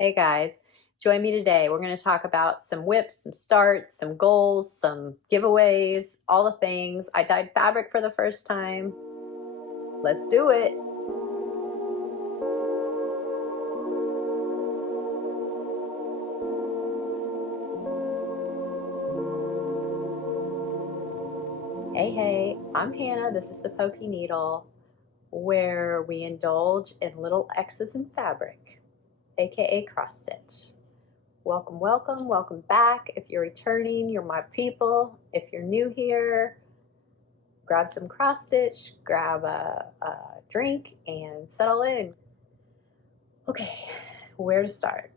Hey guys, join me today. We're going to talk about some whips, some starts, some goals, some giveaways, all the things. I dyed fabric for the first time. Let's do it. Hey, I'm Hannah. This is the Pokey Needle, where we indulge in little X's in fabric, aka cross stitch. Welcome back. If you're returning, you're my people. If you're new here, grab some cross stitch, grab a drink, and settle in. Okay, where to start?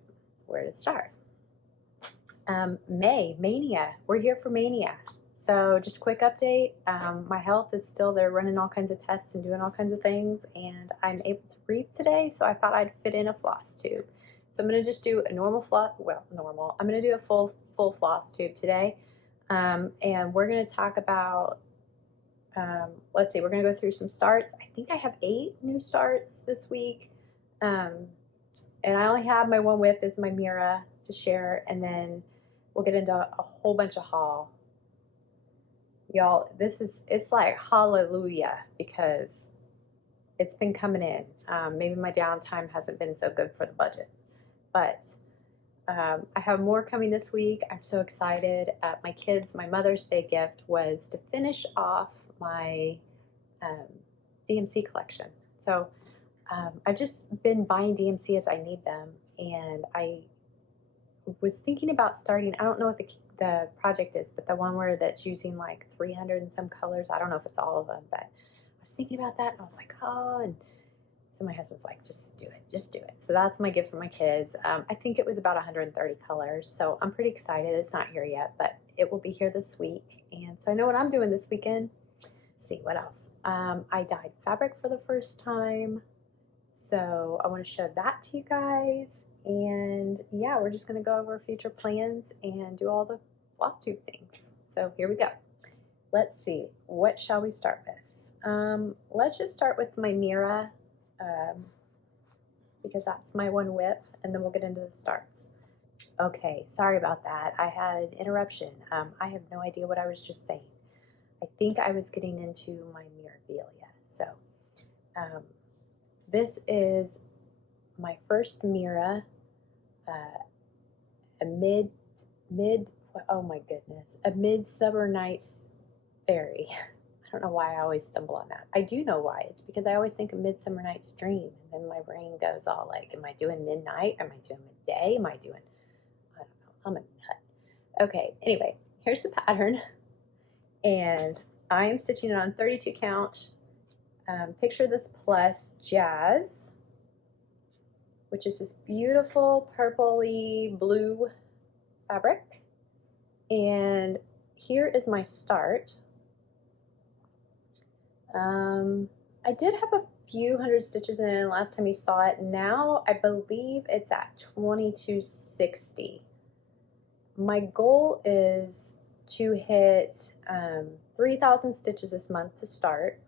Mania. We're here for Mania. So just a quick update. My health is still there, running all kinds of tests and doing all kinds of things, and I'm able to breathe today, so I thought I'd fit in a floss tube. So I'm going to just do a normal floss, I'm going to do a full floss tube today, and we're going to talk about, let's see, we're going to go through some starts. I think I have 8 new starts this week, and I only have my one whip is my Mira to share, and then we'll get into a whole bunch of haul. Y'all, it's like hallelujah because it's been coming in. Maybe my downtime hasn't been so good for the budget, but I have more coming this week. I'm so excited. My Mother's Day gift was to finish off my DMC collection. So I've just been buying DMC as I need them, and I was thinking about starting, I don't know what the project is, but the one where that's using like 300 and some colors. I don't know if it's all of them, but I was thinking about that, and I was like, oh, and so my husband's like, just do it. So that's my gift for my kids. I think it was about 130 colors, so I'm pretty excited. It's not here yet, but it will be here this week, and so I know what I'm doing this weekend. Let's see, what else? I dyed fabric for the first time, so I want to show that to you guys. And yeah, we're just going to go over future plans and do all the floss tube things. So here we go. Let's see, what shall we start with? Let's just start with my Mira, because that's my one whip, and then we'll get into the starts. Okay, sorry about that. I had an interruption. I have no idea what I was just saying. I think I was getting into my Mirabilia. So this is my first Mira, oh my goodness, a Midsummer Night's Fairy. I don't know why I always stumble on that. I do know why. It's because I always think of Midsummer Night's Dream, and then my brain goes all like, am I doing midnight? Am I doing midday? Am I doing, I don't know, I'm a nut. Okay, anyway, here's the pattern, and I am stitching it on 32 count. Picture this plus Jazz, which is this beautiful purpley blue fabric. And here is my start. I did have a few hundred stitches in last time you saw it. Now I believe it's at 2260. My goal is to hit 3,000 stitches this month to start.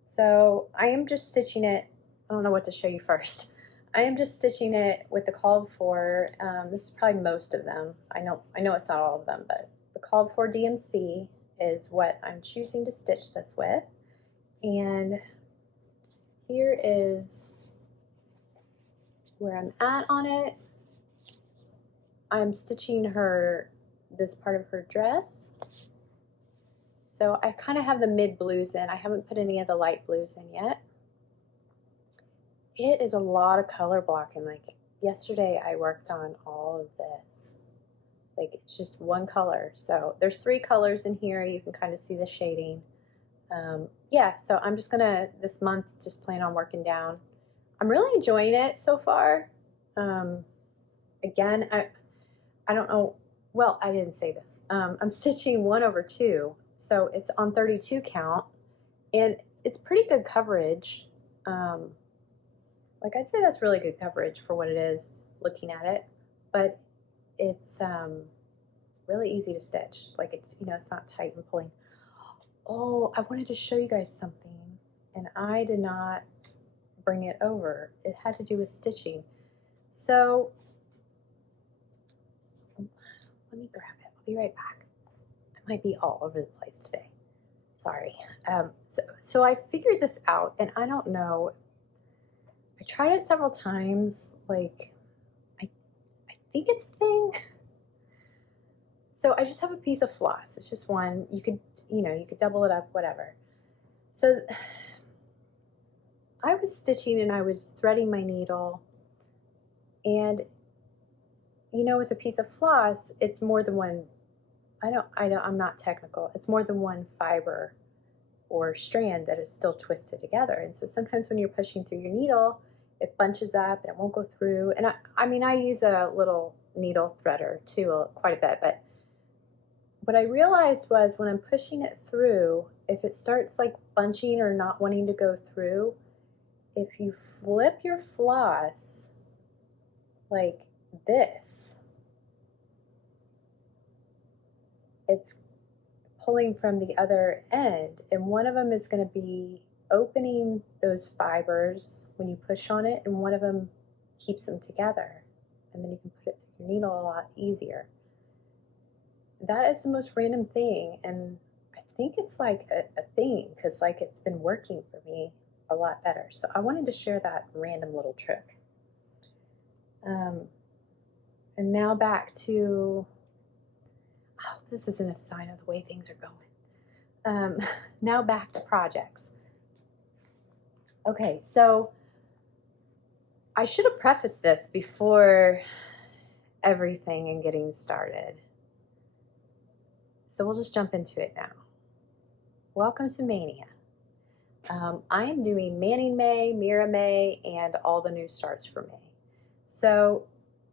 So I am just stitching it. I don't know what to show you first. I am just stitching it with the called for. This is probably most of them. I know it's not all of them, but the called for DMC is what I'm choosing to stitch this with. And here is where I'm at on it. I'm stitching this part of her dress. So I kind of have the mid blues in. I haven't put any of the light blues in yet. It is a lot of color blocking. Like yesterday I worked on all of this. Like it's just one color. So there's 3 colors in here. You can kind of see the shading. Yeah, so I'm just gonna, this month, just plan on working down. I'm really enjoying it so far. Again, I don't know, well, I didn't say this. I'm stitching 1/2, so it's on 32 count, and it's pretty good coverage. Like I'd say that's really good coverage for what it is looking at it, but it's really easy to stitch. Like it's, you know, it's not tight and pulling. Oh, I wanted to show you guys something, and I did not bring it over. It had to do with stitching. So let me grab it. I'll be right back. I might be all over the place today. Sorry. So I figured this out, and I don't know. I tried it several times. Like, I think it's a thing. So I just have a piece of floss. It's just one. You could double it up, whatever. So I was stitching and I was threading my needle, and with a piece of floss, it's more than one. I'm not technical. It's more than one fiber or strand that is still twisted together. And so sometimes when you're pushing through your needle, it bunches up and it won't go through. And I use a little needle threader too, quite a bit. But what I realized was when I'm pushing it through, if it starts like bunching or not wanting to go through, if you flip your floss like this, it's pulling from the other end, and one of them is going to be opening those fibers when you push on it, and one of them keeps them together, and then you can put it through your needle a lot easier. That is the most random thing, and I think it's like a thing, because like it's been working for me a lot better. So I wanted to share that random little trick. And now back to, this isn't a sign of the way things are going. Now back to projects. Okay, so I should have prefaced this before everything and getting started. So we'll just jump into it now. Welcome to Mania. I am doing Manning May, Mira May, and all the new starts for May. So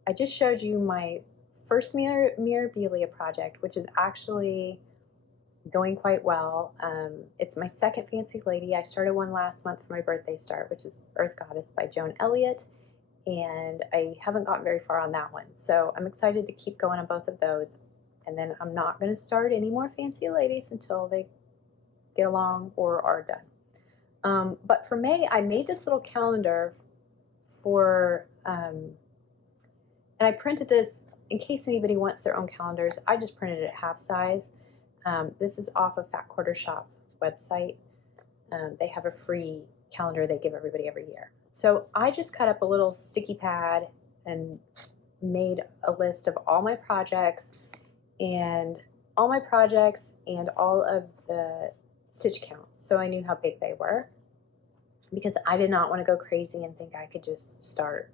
I just showed you my first Mirabilia project, which is actually going quite well. It's my second Fancy Lady. I started one last month for my birthday start, which is Earth Goddess by Joan Elliott, and I haven't gotten very far on that one. So I'm excited to keep going on both of those. And then I'm not going to start any more Fancy Ladies until they get along or are done. But for May, I made this little calendar for, and I printed this in case anybody wants their own calendars. I just printed it half size. This is off of Fat Quarter Shop website. They have a free calendar they give everybody every year. So I just cut up a little sticky pad and made a list of all my projects and all of the stitch count. So I knew how big they were, because I did not want to go crazy and think I could just start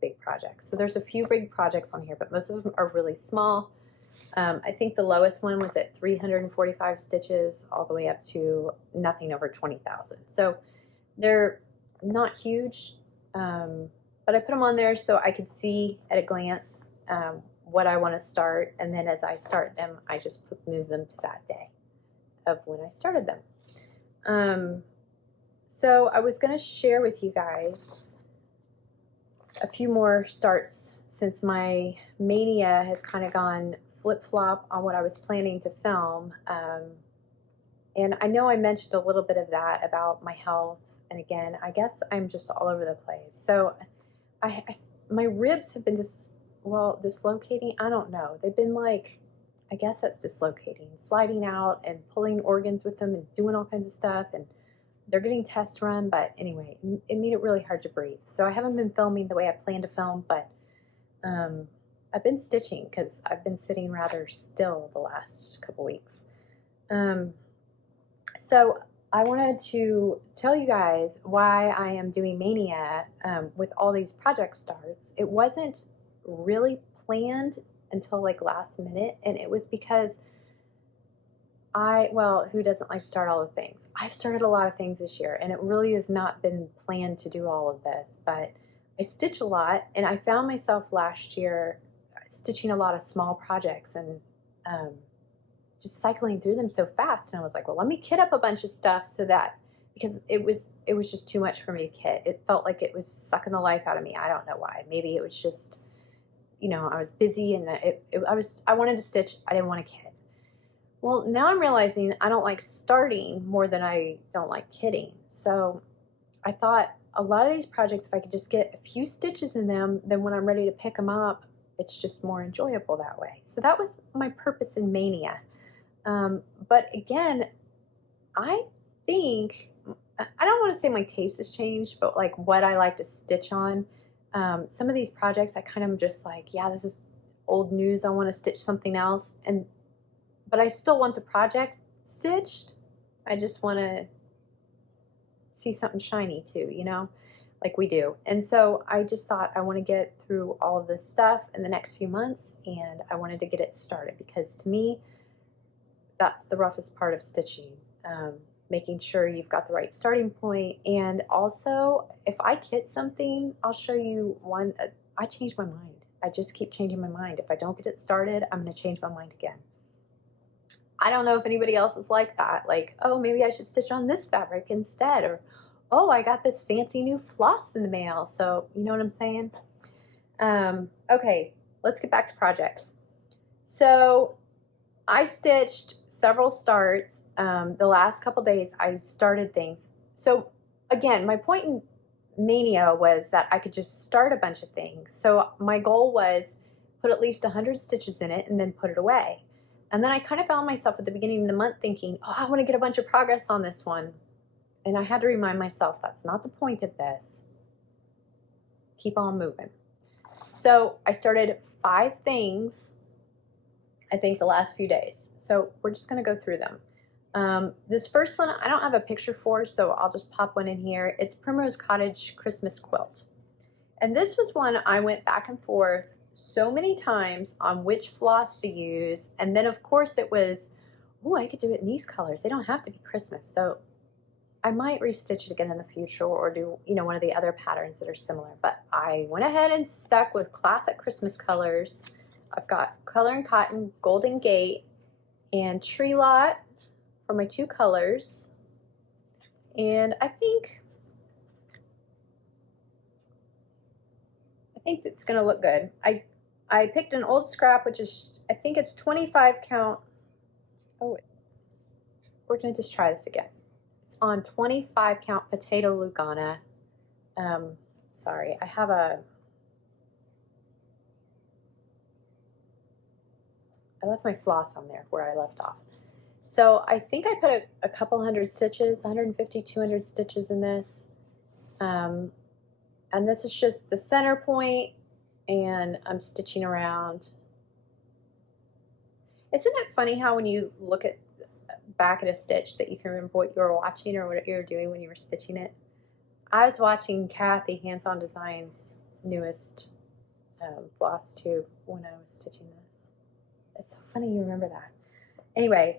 big projects. So there's a few big projects on here, but most of them are really small. I think the lowest one was at 345 stitches all the way up to nothing over 20,000. So they're not huge, but I put them on there so I could see at a glance what I want to start, and then as I start them, I just move them to that day of when I started them. So I was going to share with you guys a few more starts since my mania has kind of gone flip-flop on what I was planning to film. And I know I mentioned a little bit of that about my health, and again, I guess I'm just all over the place. So my ribs have been dislocating. I don't know. They've been like, I guess that's dislocating, sliding out and pulling organs with them and doing all kinds of stuff, and they're getting tests run, but anyway, it made it really hard to breathe. So I haven't been filming the way I planned to film, but I've been stitching because I've been sitting rather still the last couple weeks. So I wanted to tell you guys why I am doing Mania with all these project starts. It wasn't really planned until like last minute, and it was because who doesn't like to start all the things? I've started a lot of things this year, and it really has not been planned to do all of this, but I stitch a lot, and I found myself last year stitching a lot of small projects and just cycling through them so fast, and I was like, well, let me kit up a bunch of stuff so that, because it was just too much for me to kit. It felt like it was sucking the life out of me. I don't know why. Maybe it was just, I was busy, and I wanted to stitch. I didn't want to kit. Well, now I'm realizing I don't like starting more than I don't like kitting. So I thought a lot of these projects, if I could just get a few stitches in them, then when I'm ready to pick them up, it's just more enjoyable that way. So that was my purpose in Maynia. But again, I think, I don't want to say my taste has changed, but like what I like to stitch on. Some of these projects I kind of just like, yeah, this is old news. I want to stitch something else. But I still want the project stitched. I just want to see something shiny too, you know, like we do. And so I just thought I want to get through all of this stuff in the next few months, and I wanted to get it started because to me, that's the roughest part of stitching. Making sure you've got the right starting point. And also, if I kit something, I'll show you one. I change my mind. I just keep changing my mind. If I don't get it started, I'm going to change my mind again. I don't know if anybody else is like that. Like, oh, maybe I should stitch on this fabric instead. Or, oh, I got this fancy new floss in the mail. So, you know what I'm saying? Okay, let's get back to projects. So I stitched several starts. The last couple days I started things. So again, my point in Maynia was that I could just start a bunch of things. So my goal was put at least 100 stitches in it and then put it away. And then I kind of found myself at the beginning of the month thinking, oh, I want to get a bunch of progress on this one. And I had to remind myself that's not the point of this. Keep on moving. So I started 5 things, I think, the last few days. So we're just going to go through them. This first one, I don't have a picture for, so I'll just pop one in here. It's Primrose Cottage Christmas Quilt. And this was one I went back and forth so many times on which floss to use. And then of course it was, oh, I could do it in these colors. They don't have to be Christmas. So I might restitch it again in the future or do, you know, one of the other patterns that are similar. But I went ahead and stuck with classic Christmas colors. I've got Color and Cotton, Golden Gate, and Tree Lot for my 2 colors. And I think it's going to look good. I picked an old scrap, which is, I think it's 25 count. Oh, we're going to just try this again. It's on 25 count potato Lugana. Sorry, I left my floss on there where I left off. So I think I put a couple hundred stitches, 150, 200 stitches in this. And this is just the center point, and I'm stitching around. Isn't it funny how when you look back at a stitch that you can remember what you were watching or what you were doing when you were stitching it? I was watching Kathy Hands On Design's newest Flosstube when I was stitching this. It's so funny you remember that. Anyway,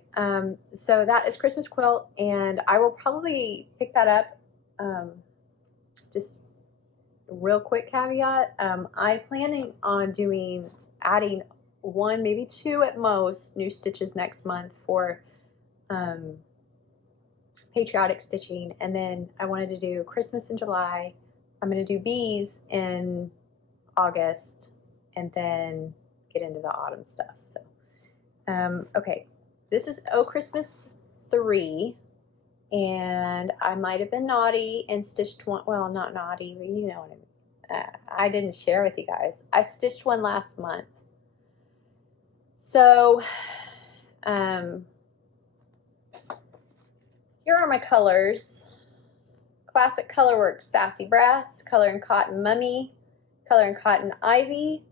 so that is Christmas Quilt, and I will probably pick that up. Just real quick caveat, I'm planning on adding 1, maybe 2 at most new stitches next month for patriotic stitching, and then I wanted to do Christmas in July. I'm going to do bees in August, and then get into the autumn stuff. So okay, this is Oh Christmas 3, and I might have been naughty and stitched one. Well, not naughty, but you know what I mean. I didn't share with you guys. I stitched one last month. So here are my colors. Classic Colorworks Sassy Brass, Color and Cotton Mummy, Color and Cotton Ivy,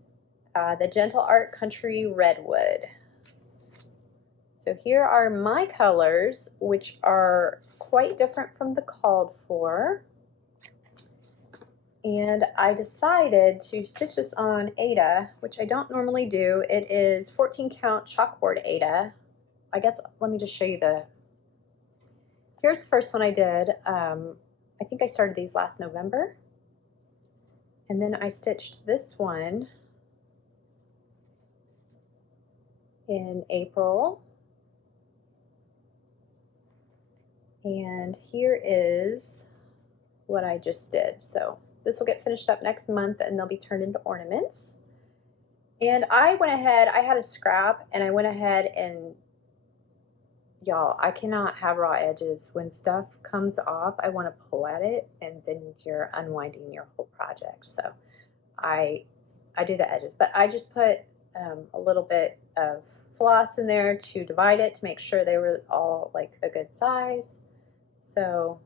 the Gentle Art Country Redwood. So here are my colors, which are quite different from the called for. And I decided to stitch this on Aida, which I don't normally do. It is 14 count chalkboard Aida. I guess let me just show you here's the first one I did. I think I started these last November. And then I stitched this one in April. And here is what I just did. So this will get finished up next month and they'll be turned into ornaments. And I went ahead, I had a scrap, and I went ahead and y'all, I cannot have raw edges. When stuff comes off, I want to pull at it, and then you're unwinding your whole project. So I do the edges, but I just put a little bit of floss in there to divide it to make sure they were all like a good size. So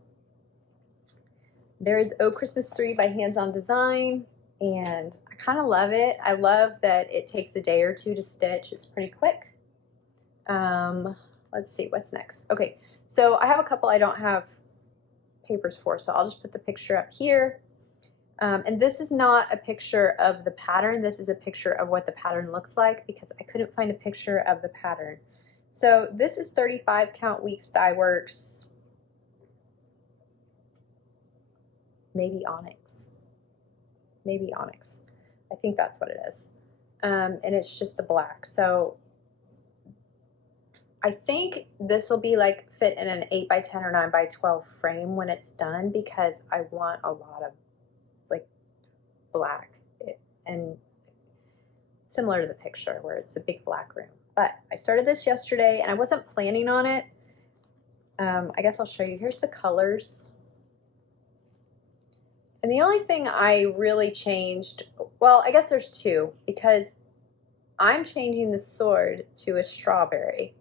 there is Oh Christmas 3 by Hands On Design, and I kind of love it. I love that it takes a day or two to stitch. It's pretty quick. Let's see what's next. Okay, so I have a couple I don't have papers for, so I'll just put the picture up here. And this is not a picture of the pattern. This is a picture of what the pattern looks like because I couldn't find a picture of the pattern. So this is 35 count weeks dye works, maybe onyx. Maybe onyx. I think that's what it is. And it's just a black. So I think this will be like fit in an 8 by 10 or 9 by 12 frame when it's done because I want a lot of like black and similar to the picture where it's a big black room. But I started this yesterday and I wasn't planning on it. I guess I'll show you. Here's the colors. And the only thing I really changed, well, I guess there's two because I'm changing the sword to a strawberry.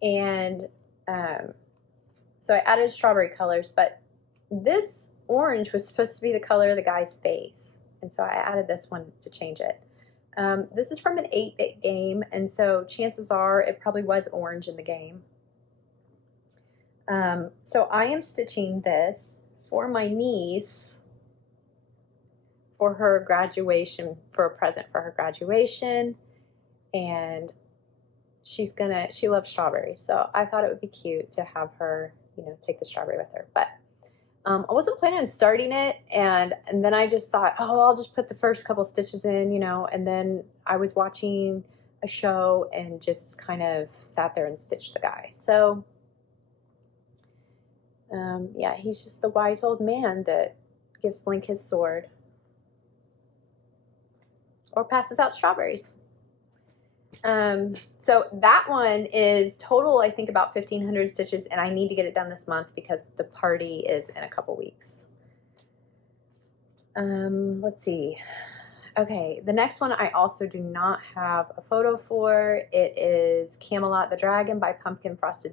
And so I added strawberry colors, but this orange was supposed to be the color of the guy's face. And so I added this one to change it. This is from an 8-bit game, and so chances are it probably was orange in the game. So I am stitching this for my niece for her graduation, for a present for her graduation, and she loves strawberries, so I thought it would be cute to have her, you know, take the strawberry with her. But I wasn't planning on starting it, and then I just thought, oh, I'll just put the first couple stitches in, you know, and then I was watching a show and just kind of sat there and stitched the guy. So yeah, he's just the wise old man that gives Link his sword or passes out strawberries. So that one is total, I think, about 1,500 stitches, and I need to get it done this month because the party is in a couple weeks. Let's see. Okay, the next one I also do not have a photo for. It is Camelot the Dragon by Frosted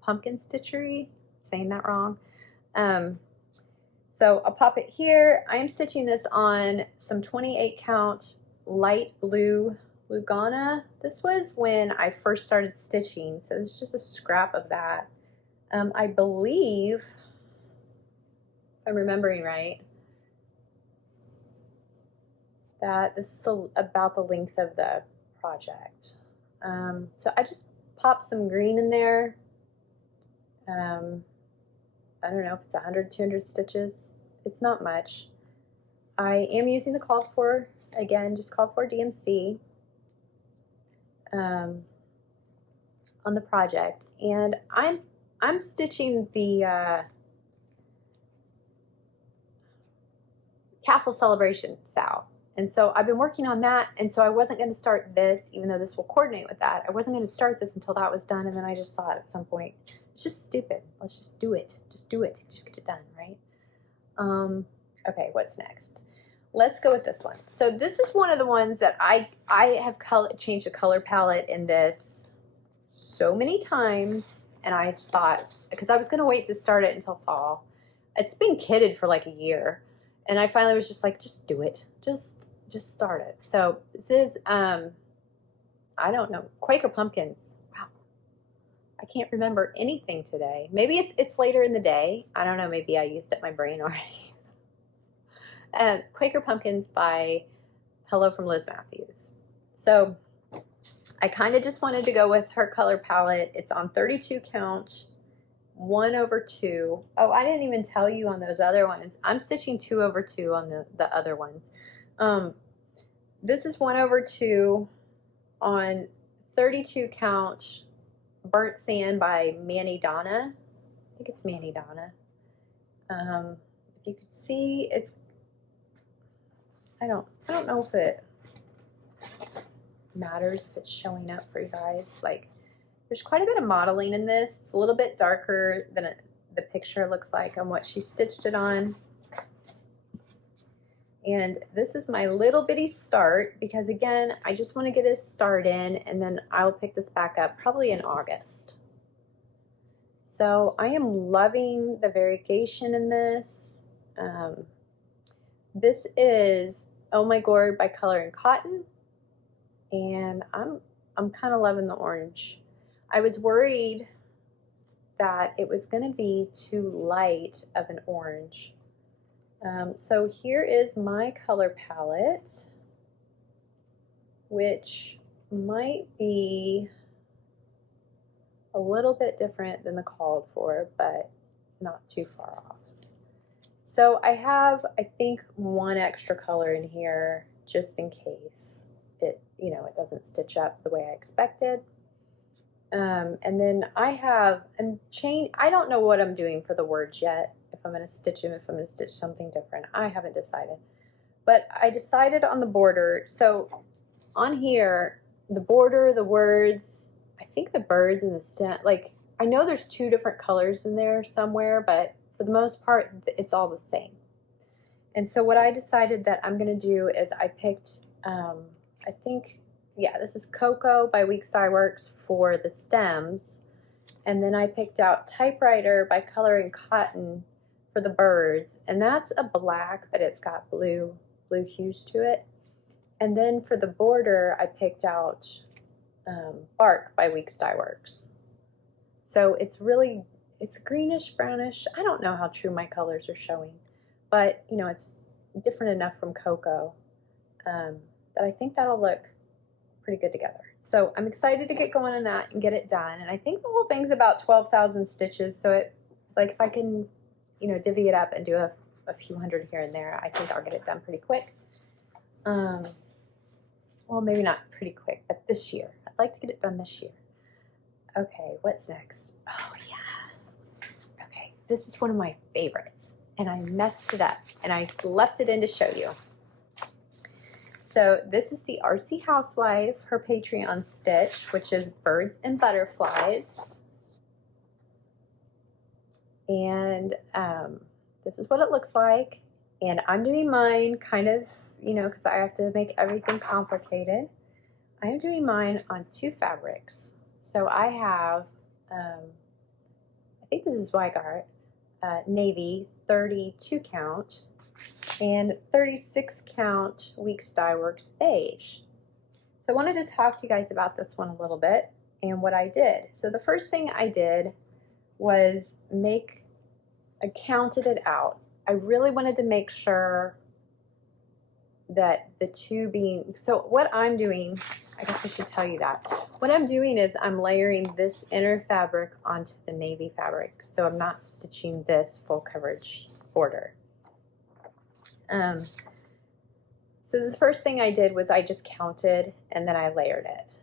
Pumpkin Stitchery. Saying that wrong. So I'll pop it here. I am stitching this on some 28 count light blue Lugana. This was when I first started stitching, so it's just a scrap of that. I believe, if I'm remembering right, that this is about the length of the project. So I just popped some green in there. I don't know if it's 100, 200 stitches. It's not much. I am using the called for, again, just called for DMC on the project, and I'm stitching the Castle Celebration Sal, and so I've been working on that, and so I wasn't going to start this, even though this will coordinate with that. I wasn't going to start this until that was done, and then I just thought at some point, it's just stupid. Let's just do it. Just do it. Just get it done, right? Okay, what's next? Let's go with this one. So this is one of the ones that I have changed the color palette in this so many times, and I thought, because I was going to wait to start it until fall. It's been kitted for like a year, and I finally was just like, just do it. Just start it. So this is, I don't know, Quaker Pumpkins. Wow. I can't remember anything today. Maybe it's later in the day. I don't know. Maybe I used up my brain already. Quaker Pumpkins by Hello from Liz Matthews. So I kind of just wanted to go with her color palette. It's on 32 count, 1/2. Oh, I didn't even tell you on those other ones. I'm stitching 2/2 on the other ones. This is 1/2 on 32 count, Burnt Sand by Manny Donna. I think it's Manny Donna. If you could see, it's, I don't know if it, matters if it's showing up for you guys. Like, there's quite a bit of modeling in this. It's a little bit darker than the picture looks like on what she stitched it on. And this is my little bitty start because, again, I just want to get a start in, and then I'll pick this back up probably in August. So I am loving the variegation in this. This is Oh My Gourd by Color and Cotton, and I'm kind of loving the orange. I was worried that it was going to be too light of an orange. So here is my color palette, which might be a little bit different than the called for, but not too far off. So I have, I think, one extra color in here just in case it, you know, it doesn't stitch up the way I expected. And then I have I don't know what I'm doing for the words yet, if I'm going to stitch them, if I'm going to stitch something different. I haven't decided. But I decided on the border. So on here, the border, the words, I think the birds and the stem, like, I know there's two different colors in there somewhere, but for the most part, it's all the same. And so what I decided that I'm going to do is I picked, I think, yeah, this is Cocoa by Weeks Dye Works for the stems. And then I picked out Typewriter by Color and Cotton for the birds. And that's a black, but it's got blue hues to it. And then for the border, I picked out Bark by Weeks Dye Works. So it's really, it's greenish, brownish. I don't know how true my colors are showing, but you know, it's different enough from Cocoa that I think that'll look pretty good together. So I'm excited to get going on that and get it done. And I think the whole thing's about 12,000 stitches. So it, like, if I can, you know, divvy it up and do a few hundred here and there, I think I'll get it done pretty quick. Well, maybe not pretty quick, but this year. I'd like to get it done this year. Okay, what's next? Oh, yeah. Okay, this is one of my favorites, and I messed it up, and I left it in to show you. So this is the Artsy Housewife, her Patreon stitch, which is Birds and Butterflies. And this is what it looks like. And I'm doing mine kind of, you know, because I have to make everything complicated. I am doing mine on 2 fabrics. So I have, I think this is Weigart, navy 32 count and 36 count Weeks Dye Works beige. So I wanted to talk to you guys about this one a little bit and what I did. So the first thing I did was I counted it out. I really wanted to make sure that the two being, so what I'm doing, I guess I should tell you that. What I'm doing is I'm layering this inner fabric onto the navy fabric. So I'm not stitching this full coverage border. So the first thing I did was I just counted and then I layered it.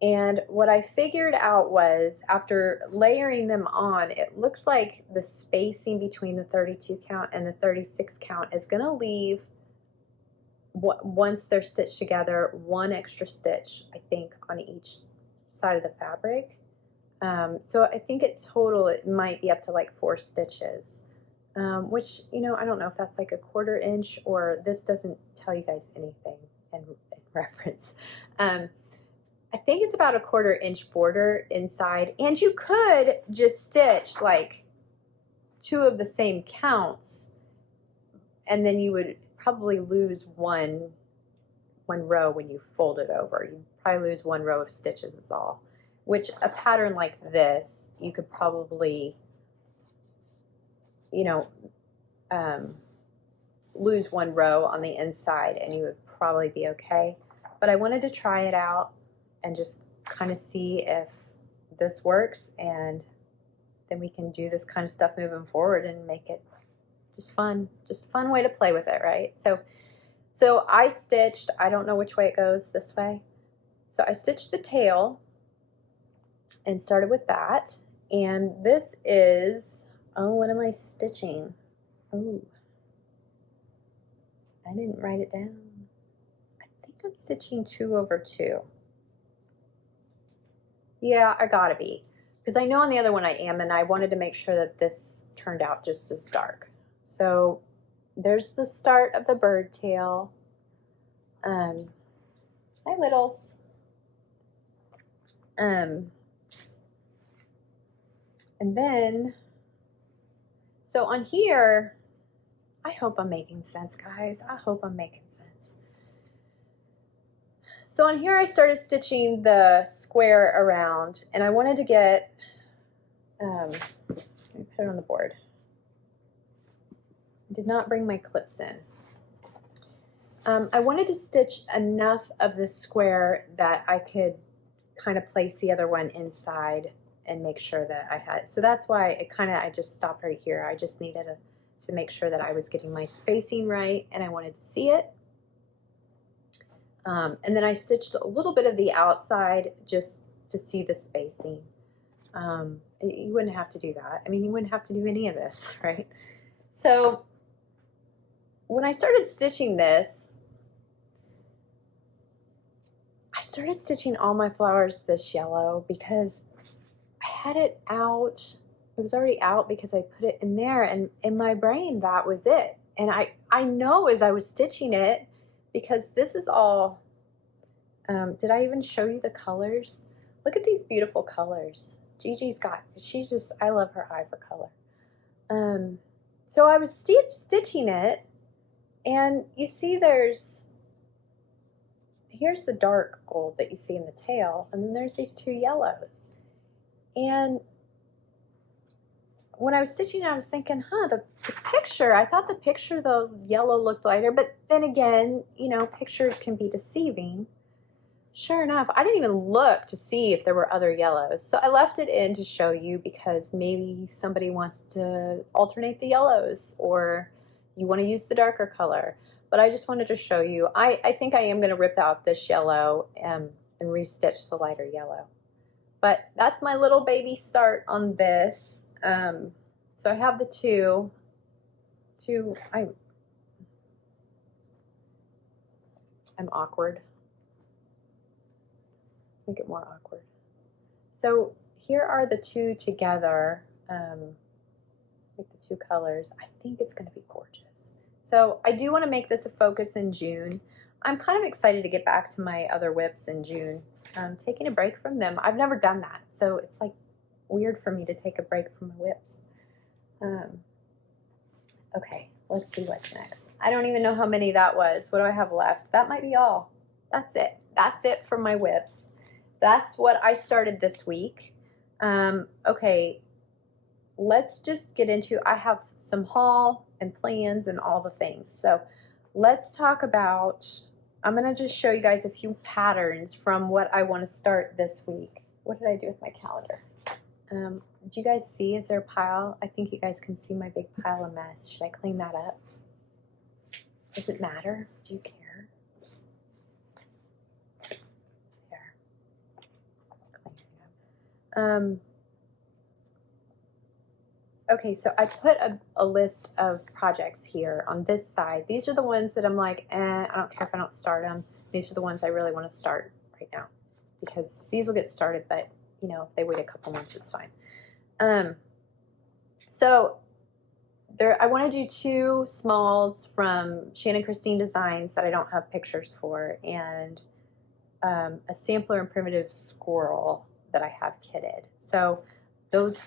And what I figured out was after layering them on, it looks like the spacing between the 32 count and the 36 count is going to leave, once they're stitched together, 1 extra stitch, I think, on each side of the fabric. So I think in total it might be up to like 4 stitches, which, you know, I don't know if that's like a 1/4 inch, or this doesn't tell you guys anything in reference. I think it's about a 1/4 inch border inside, and you could just stitch like 2 of the same counts, and then you would probably lose one row when you fold it over. You'd probably lose 1 row of stitches is all, which a pattern like this, you could probably, you know, lose 1 row on the inside and you would probably be okay. But I wanted to try it out and just kind of see if this works, and then we can do this kind of stuff moving forward and make it just fun way to play with it, right? So I stitched, I don't know which way it goes, this way. So I stitched the tail and started with that. And this is, oh, what am I stitching? Oh, I didn't write it down. I think I'm stitching 2 over 2. Yeah, I gotta be. Because I know on the other one I am, and I wanted to make sure that this turned out just as dark. So there's the start of the bird tail. Hi, littles. And then, so on here, I hope I'm making sense, guys. I hope I'm making sense. So on here, I started stitching the square around, and I wanted to get, let me put it on the board. I did not bring my clips in. I wanted to stitch enough of the square that I could kind of place the other one inside and make sure that I had, so that's why it I just stopped right here. I just needed to make sure that I was getting my spacing right, and I wanted to see it. And then I stitched a little bit of the outside just to see the spacing. You wouldn't have to do that. I mean, you wouldn't have to do any of this, right? So when I started stitching this, I started stitching all my flowers this yellow because I had it out. It was already out because I put it in there, and in my brain that was it. And I know as I was stitching it, because this is all, did I even show you the colors? Look at these beautiful colors. Gigi's got, she's just, I love her eye for color. So I was stitching it, and you see here's the dark gold that you see in the tail, and then there's these two yellows. And when I was stitching it, I was thinking, the picture, I thought the picture, the yellow looked lighter, but then again, you know, pictures can be deceiving. Sure enough, I didn't even look to see if there were other yellows. So I left it in to show you because maybe somebody wants to alternate the yellows, or you want to use the darker color. But I just wanted to show you. I think I am going to rip out this yellow and restitch the lighter yellow. But that's my little baby start on this. So I have the two. I'm awkward. Let's make it more awkward. So here are the two together, like the two colors. I think it's going to be gorgeous. So I do want to make this a focus in June. I'm kind of excited to get back to my other whips in June. Taking a break from them. I've never done that, so it's like weird for me to take a break from my whips. Okay, let's see what's next. I don't even know how many that was. What do I have left? That might be all. That's it. That's it for my whips. That's what I started this week. Okay, let's just get into, I have some haul and plans and all the things. So let's talk about, I'm going to just show you guys a few patterns from what I want to start this week. What did I do with my calendar? Do you guys see, is there a pile? I think you guys can see my big pile of mess. Should I clean that up? Does it matter? Do you care? There. Clean it up. Okay, so I put a list of projects here on this side. These are the ones that I'm like, I don't care if I don't start them. These are the ones I really want to start right now, because these will get started, but you know, if they wait a couple months, it's fine. So I want to do two smalls from Shannon Christine Designs that I don't have pictures for, and a sampler and primitive squirrel that I have kitted. So those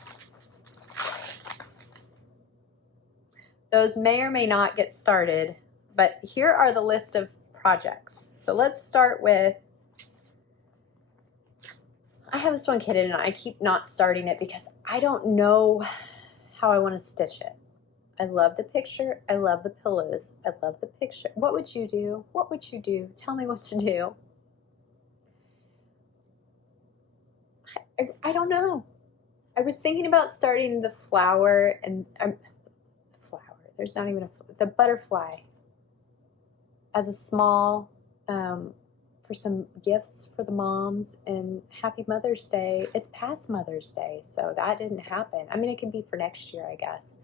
may or may not get started, but here are the list of projects. So let's start with, I have this one kitted and I keep not starting it because I don't know how I want to stitch it. I love the picture. I love the pillows. I love the picture. What would you do? What would you do? Tell me what to do. I don't know. I was thinking about starting the flower and there's not even the butterfly as a small, for some gifts for the moms, and Happy Mother's Day. It's past Mother's Day, so that didn't happen. I mean, it can be for next year, I guess.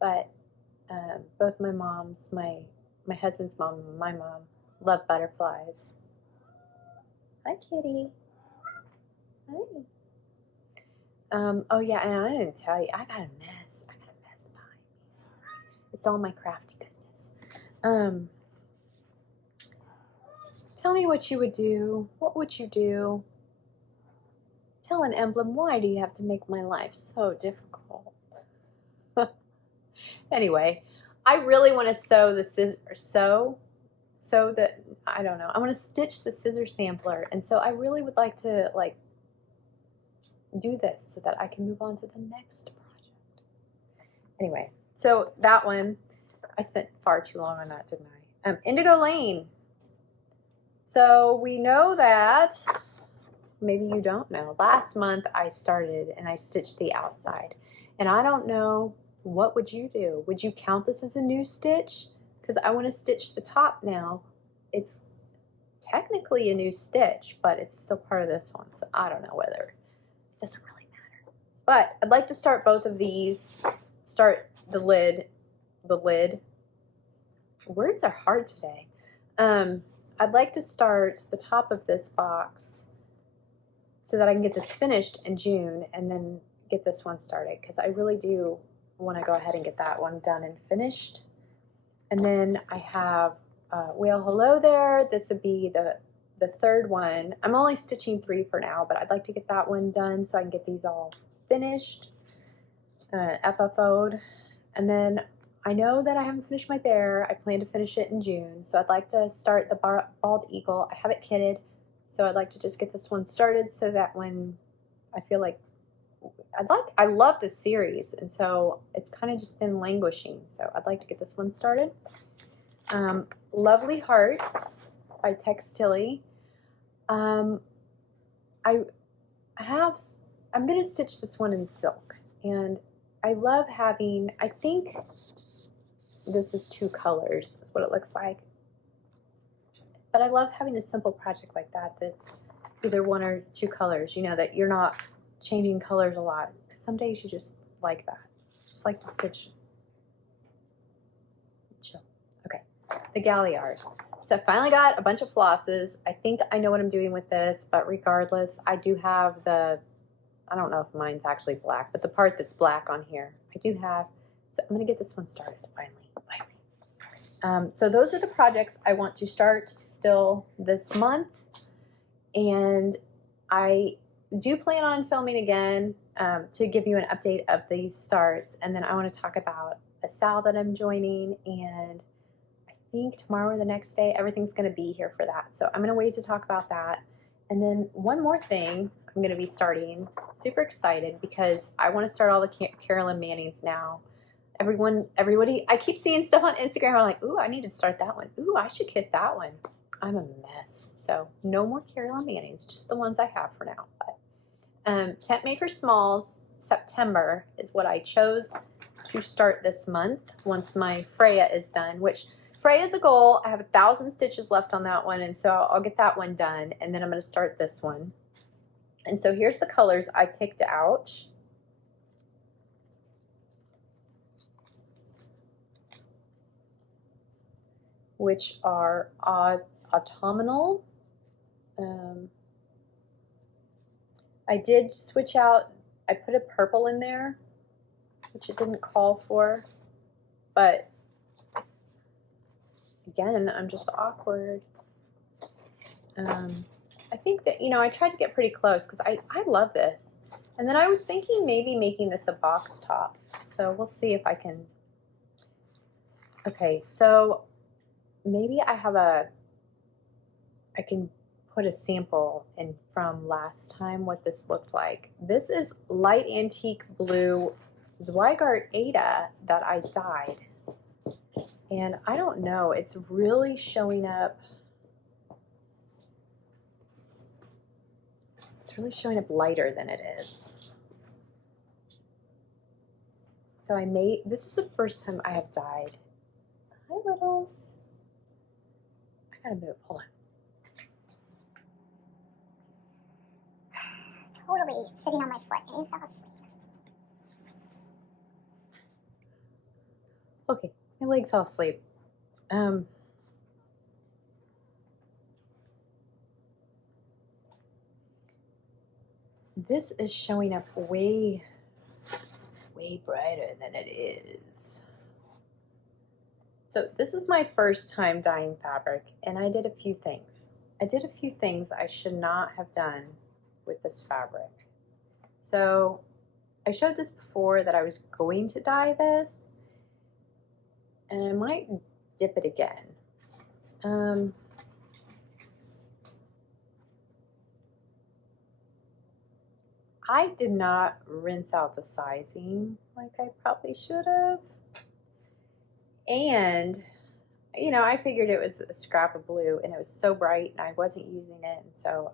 But both my moms, my husband's mom and my mom, love butterflies. Hi, kitty. Hi. Oh yeah, and I didn't tell you, I got a mess. I got a mess behind me. Sorry. It's all my crafty goodness. Tell me what you would do. What would you do? Tell an emblem, why do you have to make my life so difficult? Anyway, I really want to sew the scissor, sew the, I don't know. I want to stitch the scissor sampler, and so I really would like to like do this so that I can move on to the next project. Anyway, so that one, I spent far too long on that, didn't I? Indigo Lane. So we know that, maybe you don't know, last month I started and I stitched the outside, and I don't know, what would you do? Would you count this as a new stitch? Because I want to stitch the top now. It's technically a new stitch, but it's still part of this one, so I don't know whether, it doesn't really matter. But I'd like to start both of these, start the lid. Words are hard today. I'd like to start the top of this box so that I can get this finished in June and then get this one started, because I really do want to go ahead and get that one done and finished. And then I have Whale Hello there. This would be the third one. I'm only stitching 3 for now, but I'd like to get that one done so I can get these all finished, FFO'd. And then I know that I haven't finished my bear. I plan to finish it in June, so I'd like to start the bald eagle. I have it kitted, so I'd like to just get this one started so that when I feel like I love this series, and so it's kind of just been languishing, so I'd like to get this one started. Lovely Hearts by Textilly. I'm going to stitch this one in silk, and I love having, I think this is 2 colors is what it looks like, but I love having a simple project like that that's either 1 or 2 colors, you know, that you're not changing colors a lot, because some days you just like that, just like to stitch. Chill. Okay, the Galliard. So I finally got a bunch of flosses. I think I know what I'm doing with this, but regardless, I do have the, I don't know if mine's actually black, but the part that's black on here, I do have. So I'm gonna get this one started finally. So those are the projects I want to start still this month, and I do plan on filming again to give you an update of these starts, and then I want to talk about a sal that I'm joining, and I think tomorrow or the next day everything's going to be here for that, so I'm going to wait to talk about that. And then one more thing I'm going to be starting, super excited, because I want to start all the Carolyn Mannings now. Everybody, I keep seeing stuff on Instagram. I'm like, ooh, I need to start that one. Ooh, I should get that one. I'm a mess. So no more Carolyn Mannings, just the ones I have for now. But Tent Maker Smalls September is what I chose to start this month once my Freya is done, which Freya is a goal. I have 1,000 stitches left on that one, and so I'll get that one done, and then I'm going to start this one. And so here's the colors I picked out. Which are autumnal. I did switch out, I put a purple in there, which it didn't call for, but again, I'm just awkward. I think that, you know, I tried to get pretty close because I love this. And then I was thinking maybe making this a box top. So we'll see if I can. Okay, so maybe I can put a sample in from last time what this looked like. This is light antique blue Zweigart Ada that I dyed. And I don't know, it's really showing up. It's really showing up lighter than it is. So this is the first time I have dyed. Hi, littles. I gotta move, hold on. Totally sitting on my foot and he fell asleep. Okay, my leg fell asleep. this is showing up way brighter than it is. So this is my first time dyeing fabric, and I did a few things. I should not have done with this fabric. So I showed this before that I was going to dye this, and I might dip it again. I did not rinse out the sizing like I probably should have. And, you know, I figured it was a scrap of blue and it was so bright and I wasn't using it. And so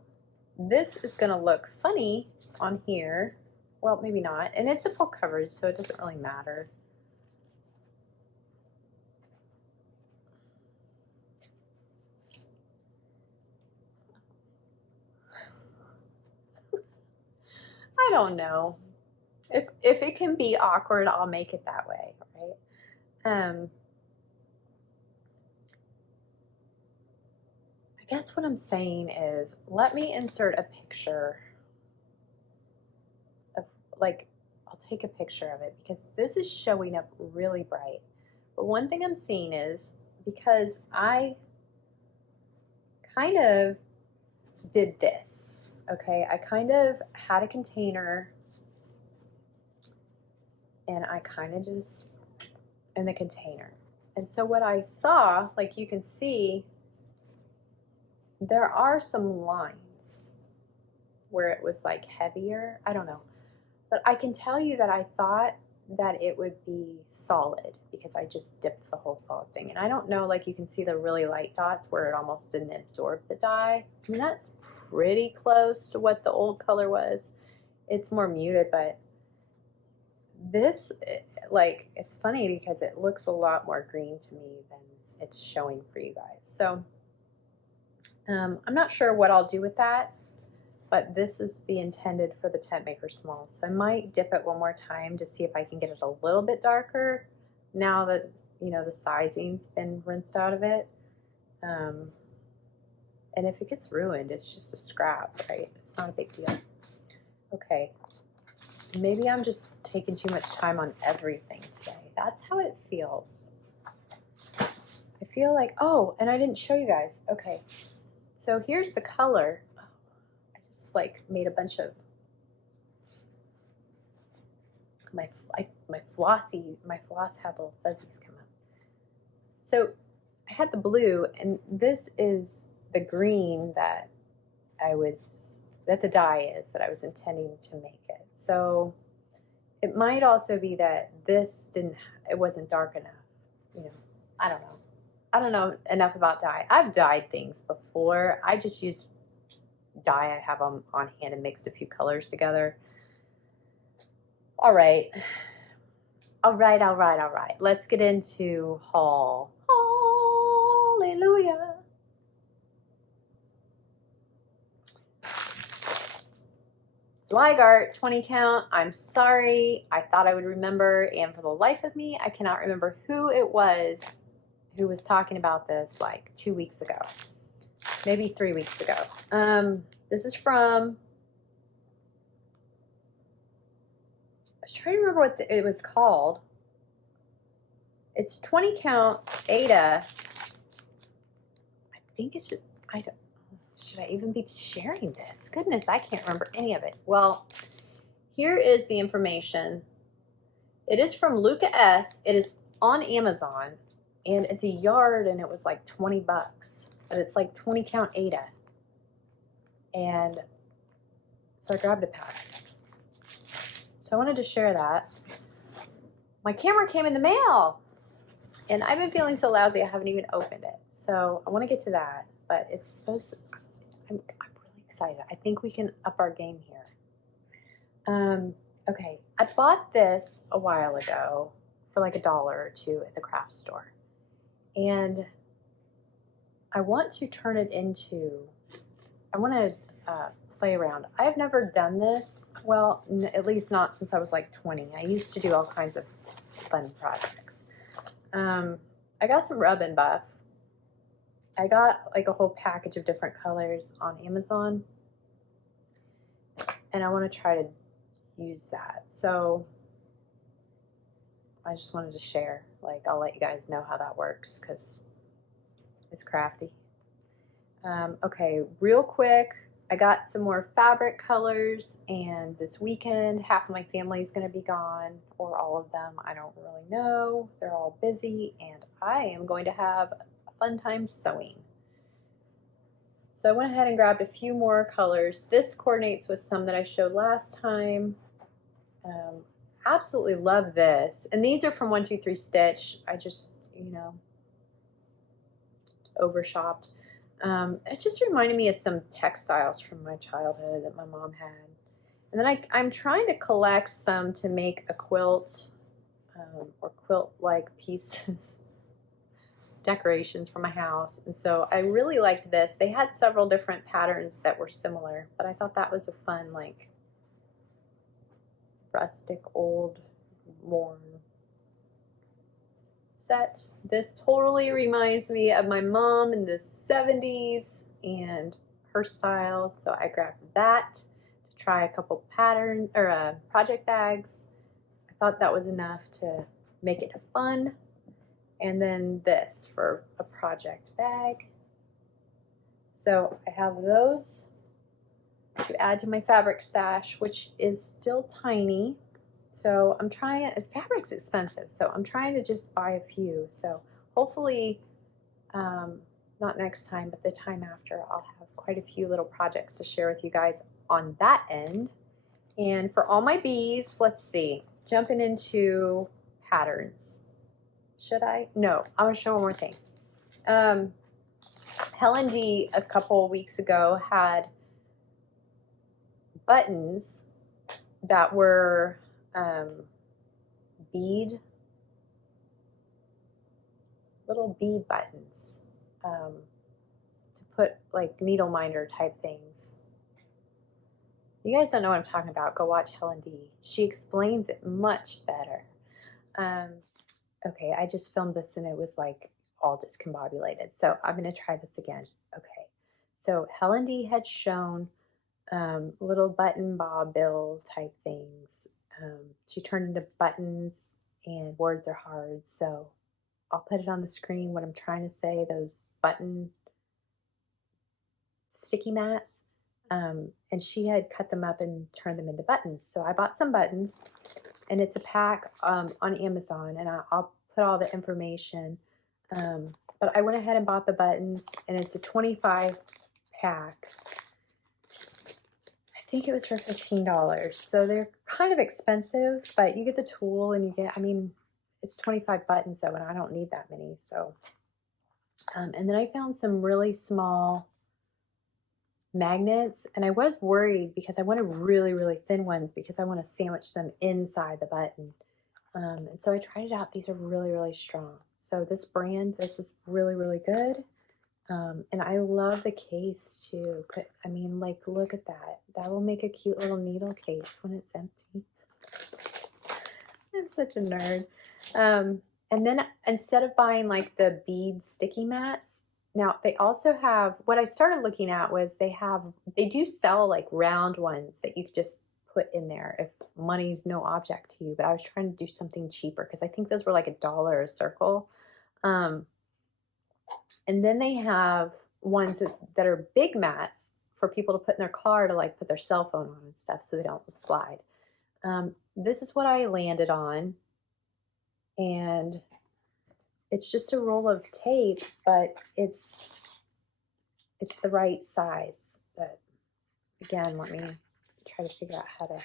this is going to look funny on here. Well, maybe not. And it's a full coverage, so it doesn't really matter. I don't know. If it can be awkward, I'll make it that way, right? I guess what I'm saying is, let me insert a picture of, like, I'll take a picture of it because this is showing up really bright. But one thing I'm seeing is, because I kind of did this, okay? I kind of had a container and I kind of just in the container. And so what I saw, like you can see, there are some lines where it was like heavier. I don't know. But I can tell you that I thought that it would be solid because I just dipped the whole solid thing. And I don't know, like you can see the really light dots where it almost didn't absorb the dye. I mean, that's pretty close to what the old color was. It's more muted, but this, like, it's funny because it looks a lot more green to me than it's showing for you guys. So I'm not sure what I'll do with that, but this is the intended for the Tent Maker Small. So I might dip it one more time to see if I can get it a little bit darker now that, you know, the sizing's been rinsed out of it. And if it gets ruined, it's just a scrap, right? It's not a big deal. Okay. Maybe I'm just taking too much time on everything today. That's how it feels. I feel like, oh, and I didn't show you guys. Okay. So here's the color. I just like made a bunch of my floss had little fuzzies come up. So I had the blue, and this is the green that the dye is that I was intending to make it. So it might also be that it wasn't dark enough. You know, I don't know. I don't know enough about dye. I've dyed things before. I just use dye I have on hand and mixed a few colors together. All right. Let's get into haul. Hallelujah. Liegart 20 count. I'm sorry. I thought I would remember, and for the life of me, I cannot remember who it was who was talking about this like 2 weeks ago, maybe 3 weeks ago. This is from, I was trying to remember what it was called. It's 20 count Ada. I think it should, should I even be sharing this? Goodness, I can't remember any of it. Well, here is the information. It is from Luca S. It is on Amazon, and it's a yard, and it was like 20 bucks. But it's like 20 count Ada. And so I grabbed a pack. So I wanted to share that. My camera came in the mail, and I've been feeling so lousy I haven't even opened it. So I want to get to that, but it's supposed to, I'm really excited. I think we can up our game here. Okay, I bought this a while ago for like $1 or $2 at the craft store. And I want to turn it into, I want to play around. I have never done this, well, at least not since I was like 20. I used to do all kinds of fun projects. I got some rub and buff. I got like a whole package of different colors on Amazon. and I want to try to use that. So I just wanted to share, like, I'll let you guys know how that works because it's crafty. Okay, real quick, I got some more fabric colors, and this weekend half of my family is going to be gone, or all of them, I don't really know. They're all busy, and I am going to have a fun time sewing. So I went ahead and grabbed a few more colors. This coordinates with some that I showed last time. Absolutely love this. And these are from 123 Stitch. I just, you know, overshopped. It just reminded me of some textiles from my childhood that my mom had. And then I'm trying to collect some to make a quilt or quilt-like pieces, decorations for my house. And so I really liked this. They had several different patterns that were similar, but I thought that was a fun, like, rustic, old, worn set. This totally reminds me of my mom in the 70s and her style, so I grabbed that to try a couple pattern or project bags. I thought that was enough to make it fun. And then this for a project bag. So I have those to add to my fabric stash, which is still tiny. So I'm trying, fabric's expensive, so I'm trying to just buy a few. So hopefully, not next time, but the time after, I'll have quite a few little projects to share with you guys on that end. And for all my bees, let's see, jumping into patterns. Should I? No, I'm gonna show one more thing. Helen D a couple weeks ago had buttons that were little bead buttons to put like needle minder type things. You guys don't know what I'm talking about, go watch Helen D. She explains it much better. Okay, I just filmed this and it was like all discombobulated. So I'm going to try this again. Okay, so Helen D had shown little button bob bill type things. She turned into buttons, and words are hard. So I'll put it on the screen what I'm trying to say, those button sticky mats. And she had cut them up and turned them into buttons. So I bought some buttons, and it's a pack on Amazon, and I'll put all the information. But I went ahead and bought the buttons, and it's a 25 pack. I think it was for $15. So they're kind of expensive, but you get the tool and you get, I mean, it's 25 buttons though, and I don't need that many. So, and then I found some really small magnets, and I was worried because I wanted really, really thin ones because I want to sandwich them inside the button. And so I tried it out. These are really, really strong. So this brand, this is really, really good. And I love the case too. I mean, like, look at that. That will make a cute little needle case when it's empty. I'm such a nerd. And then instead of buying like the bead sticky mats, now they also have, what I started looking at was they do sell like round ones that you could just put in there if money's no object to you. But I was trying to do something cheaper because I think those were like $1 a circle. And then they have ones that are big mats for people to put in their car to like put their cell phone on and stuff so they don't slide. This is what I landed on. And it's just a roll of tape, but it's the right size. But again, let me try to figure out how to,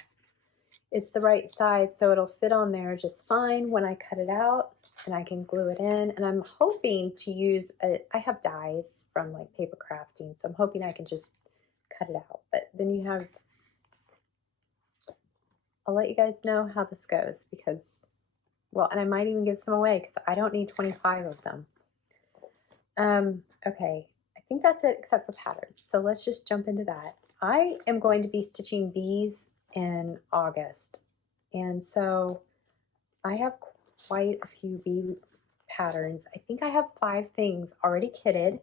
it's the right size so it'll fit on there just fine when I cut it out. And I can glue it in, and I'm hoping to use I have dies from like paper crafting, so I'm hoping I can just cut it out. But then you have, I'll let you guys know how this goes because, well, and I might even give some away because I don't need 25 of them. Okay, I think that's it except for patterns. So let's just jump into that. I am going to be stitching bees in August, and so I have quite a few bee patterns. I think I have 5 things already kitted.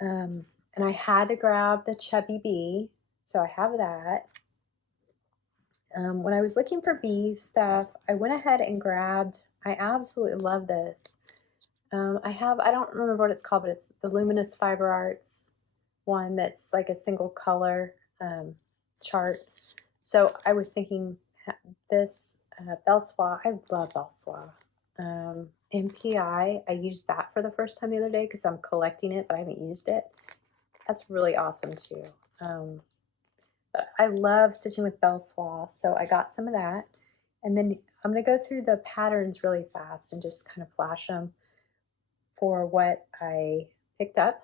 And I had to grab the chubby bee. So I have that. When I was looking for bees stuff, I went ahead and grabbed, I absolutely love this. I don't remember what it's called, but it's the Luminous Fiber Arts one that's like a single color chart. So I was thinking this Belsois, I love Belsois. MPI, I used that for the first time the other day because I'm collecting it, but I haven't used it. That's really awesome too. But I love stitching with Belsois, so I got some of that. And then I'm going to go through the patterns really fast and just kind of flash them for what I picked up.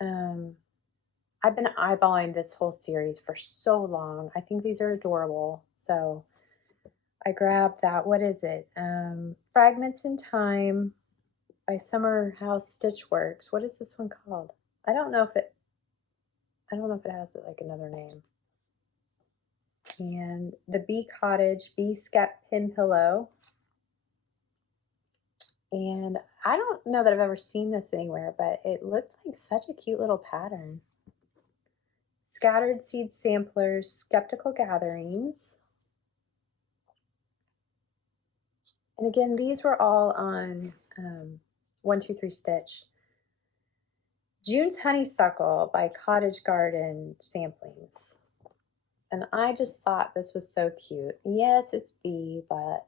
I've been eyeballing this whole series for so long. I think these are adorable. So I grabbed that. What is it? Fragments in Time by Summer House Stitch Works. What is this one called? I don't know if it has like another name. And the Bee Cottage Bee Skep Pin Pillow. And I don't know that I've ever seen this anywhere, but it looked like such a cute little pattern. Scattered Seed Samplers, Skeptical Gatherings. And again, these were all on 123 Stitch. June's Honeysuckle by Cottage Garden Samplings. And I just thought this was so cute. Yes, it's bee, but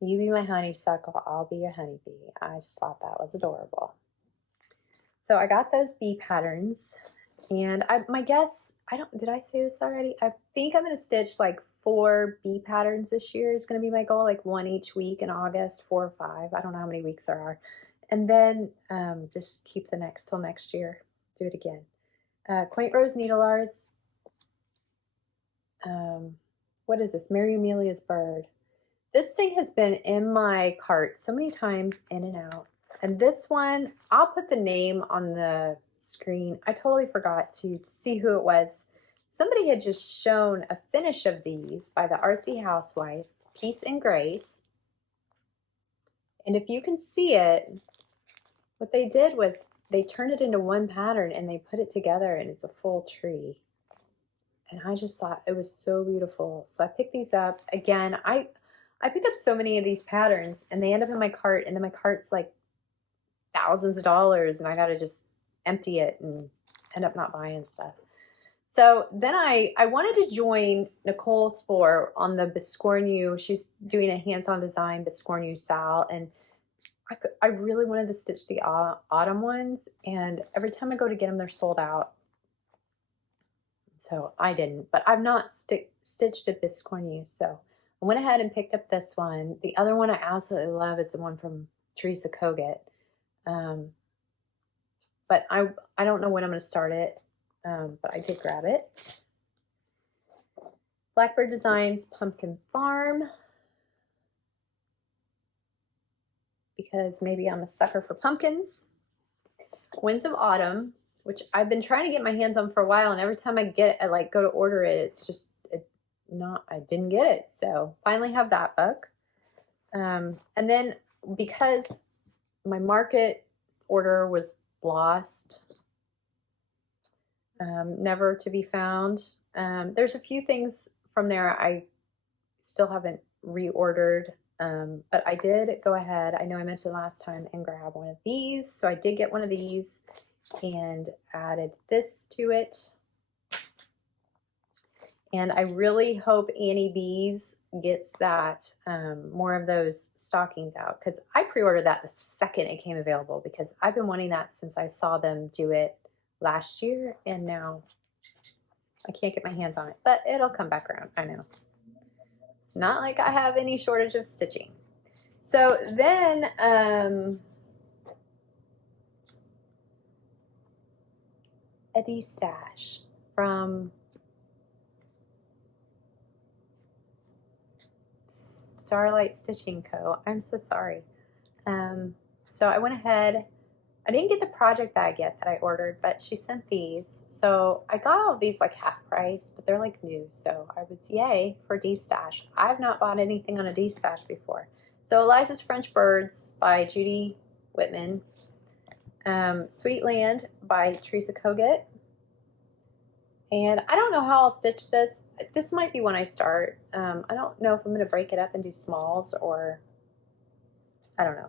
you be my honeysuckle, I'll be your honeybee. I just thought that was adorable. So I got those bee patterns, and my guess, did I say this already? I think I'm going to stitch like 4 bee patterns this year is going to be my goal, like 1 each week in August, 4 or 5. I don't know how many weeks there are. And then just keep the next till next year. Do it again. Quaint Rose Needle Arts. What is this? Miramelia's Bird. This thing has been in my cart so many times, in and out. And this one, I'll put the name on the screen. I totally forgot to see who it was. Somebody had just shown a finish of these by the Artsy Housewife, Peace and Grace. And if you can see it, what they did was they turned it into one pattern and they put it together, and it's a full tree. And I just thought it was so beautiful. So I picked these up. Again, I pick up so many of these patterns and they end up in my cart, and then my cart's like thousands of dollars and I got to just empty it and end up not buying stuff. So then I wanted to join Nicole Spohr on the Biscornu. She's doing a hands-on design Biscornu Sal, and I really wanted to stitch the autumn ones, and every time I go to get them, they're sold out. So I didn't, but I've not stitched a Biscornu, so I went ahead and picked up this one. The other one I absolutely love is the one from Teresa Kogut. But I don't know when I'm going to start it, but I did grab it. Blackbird Designs Pumpkin Farm, because maybe I'm a sucker for pumpkins. Winds of Autumn, which I've been trying to get my hands on for a while, and every time I go to order it, it's just I didn't get it. So finally have that book. And then because my market order was lost, never to be found, there's a few things from there I still haven't reordered, but I did go ahead, I know I mentioned last time, and grab one of these. So I did get one of these and added this to it. And I really hope Annie Bees gets that, more of those stockings out, because I pre-ordered that the second it came available, because I've been wanting that since I saw them do it last year, and now I can't get my hands on it, but it'll come back around. I know. It's not like I have any shortage of stitching. So then, Eddie Stash from Starlight Stitching Co. I'm so sorry. So I went ahead, I didn't get the project bag yet that I ordered, but she sent these. So I got all of these like half price, but they're like new. So I was yay for D-Stash. I've not bought anything on a D-Stash before. So Eliza's French Birds by Judy Whitman. Sweet Land by Teresa Kogut. And I don't know how I'll stitch this. This might be when I start. I don't know if I'm going to break it up and do smalls or I don't know.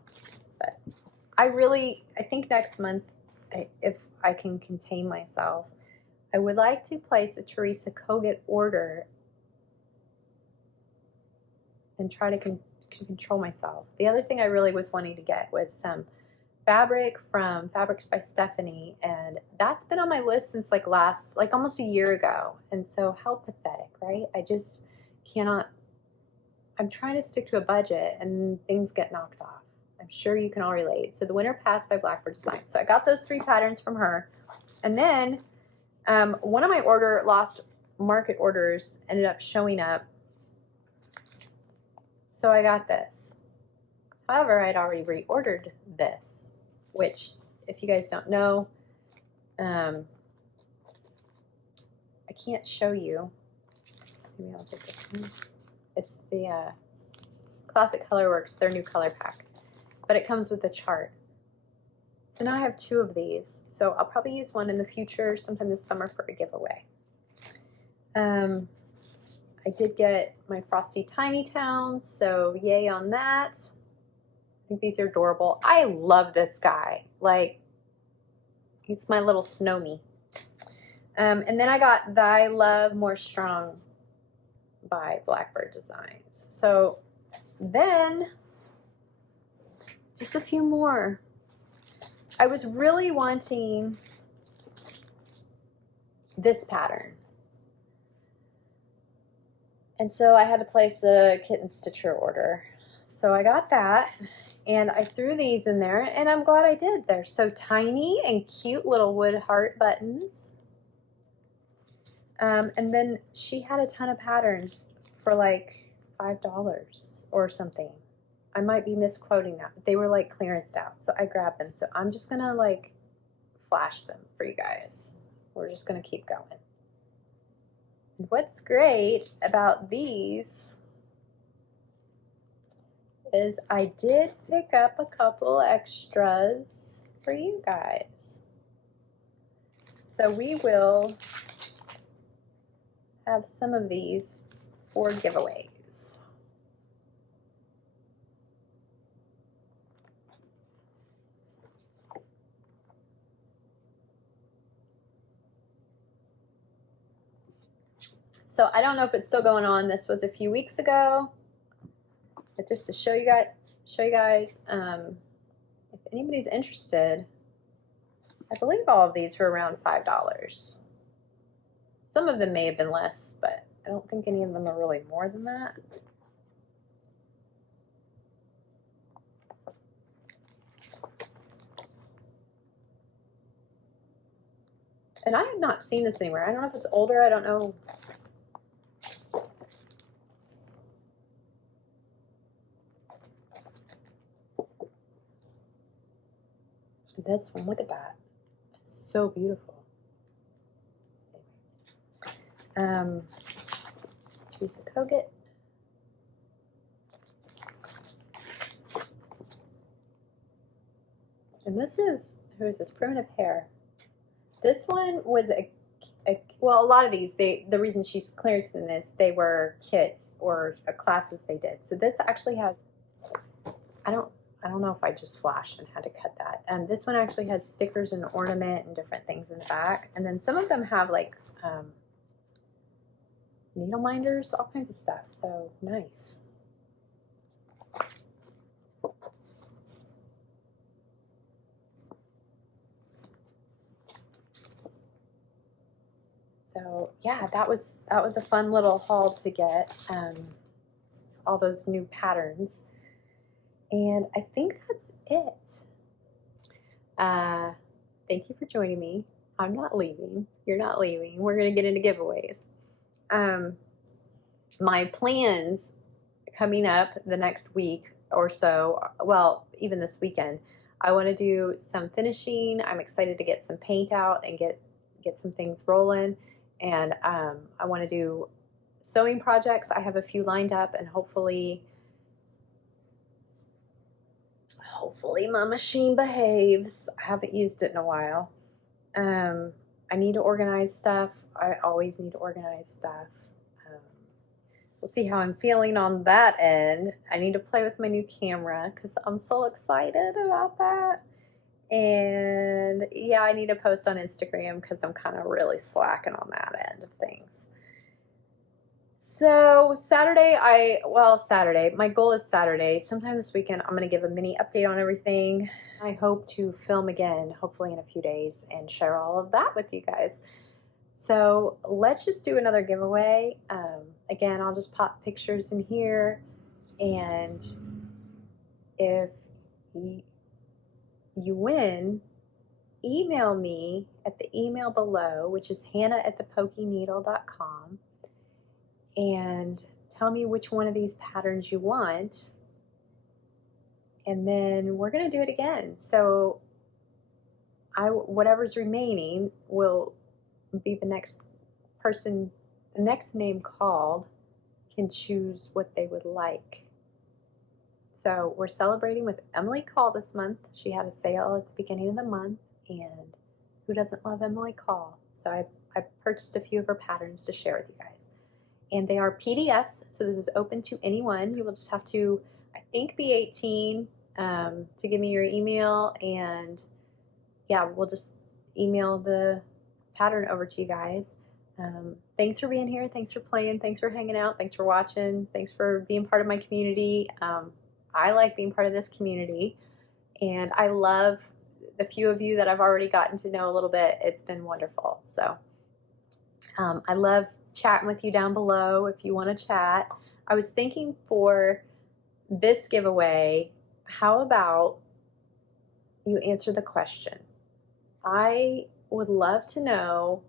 But I think next month, if I can contain myself, I would like to place a Teresa Kogut order and try to control myself. The other thing I really was wanting to get was some fabric from Fabrics by Stephanie, and that's been on my list since like almost a year ago. And so how pathetic, right? I just cannot. I'm trying to stick to a budget and things get knocked off. I'm sure you can all relate. So the Winter Pass by Blackbird Design. So I got those 3 patterns from her, and then one of my lost market orders ended up showing up. So I got this. However, I'd already reordered this, which, if you guys don't know, I can't show you. Maybe I'll take this one. It's the Classic Colorworks, their new color pack, but it comes with a chart. So now I have 2 of these. So I'll probably use one in the future, sometime this summer, for a giveaway. I did get my Frosty Tiny Towns, so yay on that. I think these are adorable. I love this guy. Like, he's my little snow me. And then I got Thy Love More Strong by Blackbird Designs. So then, just a few more. I was really wanting this pattern. And so I had to place a kitten stitcher order. So I got that, and I threw these in there, and I'm glad I did. They're so tiny and cute little wood heart buttons. And then she had a ton of patterns for like $5 or something. I might be misquoting that, but they were like clearanced out. So I grabbed them. So I'm just gonna like flash them for you guys. We're just gonna keep going. And what's great about these is I did pick up a couple extras for you guys. So we will have some of these for giveaways. So I don't know if it's still going on. This was a few weeks ago, but just to show you guys, if anybody's interested, I believe all of these were around $5. Some of them may have been less, but I don't think any of them are really more than that. And I have not seen this anywhere. I don't know if it's older. I don't know. This one, look at that. It's so beautiful. Teresa Kogut. And this is, who is this? Primitive Hair. This one was well, a lot of these, the reason she's clearanced in this, they were kits or classes they did. So this actually has, I don't know if I just flashed and had to cut that. And this one actually has stickers and ornament and different things in the back. And then some of them have like needle minders, all kinds of stuff. So nice. So yeah, that was a fun little haul to get all those new patterns. And I think that's it. Thank you for joining me. I'm not leaving. You're not leaving. We're going to get into giveaways. My plans coming up the next week or so, well, even this weekend, I want to do some finishing. I'm excited to get some paint out and get some things rolling. And I want to do sewing projects. I have a few lined up, and hopefully my machine behaves. I haven't used it in a while. I I need to organize stuff. I always need to organize stuff. We'll see how I'm feeling on that end. I need to play with my new camera because I'm so excited about that. And yeah, I need to post on Instagram because I'm kind of really slacking on that end of things. So Saturday, my goal is Saturday. Sometime this weekend, I'm going to give a mini update on everything. I hope to film again, hopefully in a few days, and share all of that with you guys. So let's just do another giveaway. Again, I'll just pop pictures in here, and if you win, email me at the email below, which is hannah@thepokeyneedle.com, and tell me which one of these patterns you want, and then we're going to do it again. So whatever's remaining will be the next person, the next name called can choose what they would like. So we're celebrating with Emily Call this month. She had a sale at the beginning of the month, and who doesn't love Emily Call? So I purchased a few of her patterns to share with you guys. And they are PDFs, so this is open to anyone. You will just have to, I think, be 18 to give me your email, and yeah, we'll just email the pattern over to you guys. Thanks for being here. Thanks for playing. Thanks for hanging out. Thanks for watching. Thanks for being part of my community. I like being part of this community, and I love the few of you that I've already gotten to know a little bit. It's been wonderful. So I love chatting with you down below if you want to chat. I was thinking for this giveaway, how about you answer the question? I would love to know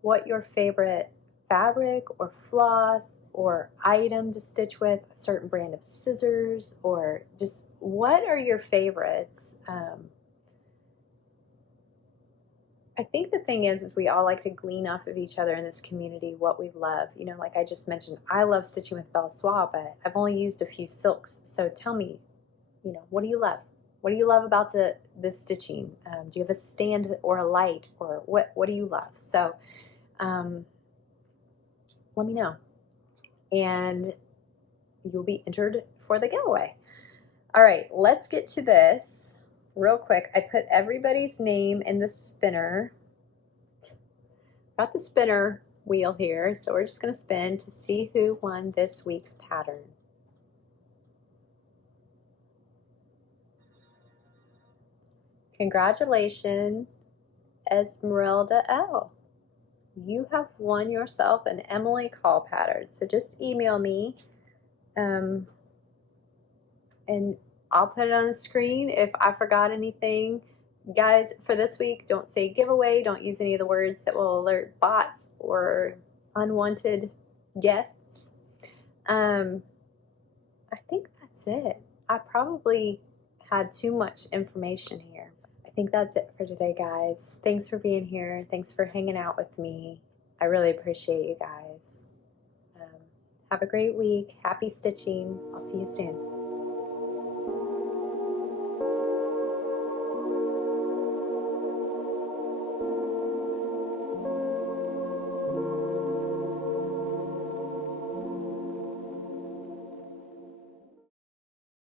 what your favorite fabric or floss or item to stitch with, a certain brand of scissors, or just what are your favorites? I think the thing is we all like to glean off of each other in this community what we love. You know, like I just mentioned, I love stitching with Bella Soie, but I've only used a few silks. So tell me, you know, what do you love? What do you love about the stitching? Do you have a stand or a light, or what do you love? So let me know, and you'll be entered for the giveaway. All right, let's get to this real quick. I put everybody's name in the spinner. Got the spinner wheel here, so we're just going to spin to see who won this week's pattern. Congratulations, Esmeralda L. You have won yourself an Emily Call pattern. So just email me, and I'll put it on the screen if I forgot anything. Guys, for this week, don't say giveaway. Don't use any of the words that will alert bots or unwanted guests. I think that's it. I probably had too much information here. I think that's it for today, guys. Thanks for being here. Thanks for hanging out with me. I really appreciate you guys. Have a great week. Happy stitching. I'll see you soon.